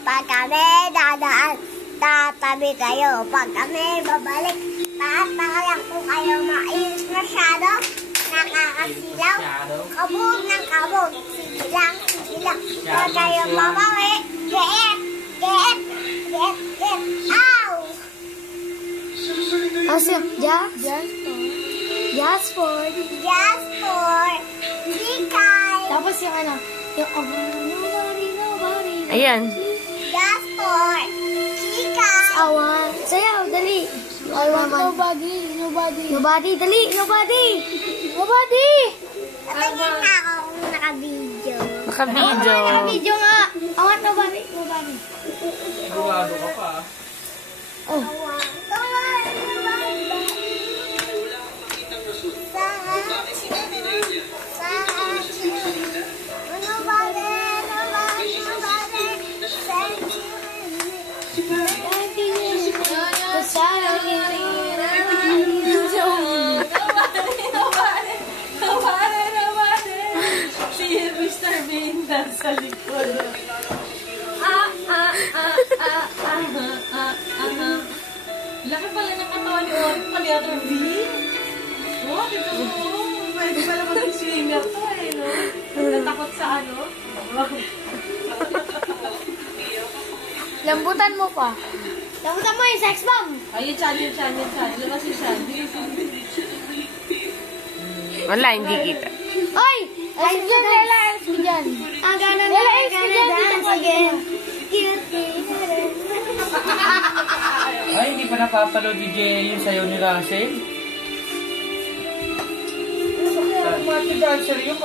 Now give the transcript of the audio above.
Pag kami dadaan, tatabi kayo. Pag kami babalik, tatalang ko kayo. Mais masyado, nakakasilaw. Kabog ng kabog, sigilang, sigilang. Pag kayo babawi, geet, geet, geet, geet. Ow! Kasi, Jasper. Bikay. Tapos yung ano, yung nobody. Ayan. Jasper. Bikay. Awan. Sayaw, dali. I want nobody. Dali, nobody. Patingin na ako kung naka-video. Naka-video. Naka-video nga. I want nobody. Sigurado ka pa. Oh. Si Mr. Bean sa likod. Laki pala ng katawan ni Orin pa, letter B. Oh, dito mo. Pwede pala mag-swinger to eh, no? Natakot sa ano? Lambutan mo pa. Lambutan mo yung sex bomb. Ay, Chan. Labas yung Chan. Wala, hindi kita. Oy! Ay, dyan, Lela, else mo dyan. I'm gonna dance again. Ay, hindi pa napapanood ni Jay yung sayo ni Russell? Marty Dancer yung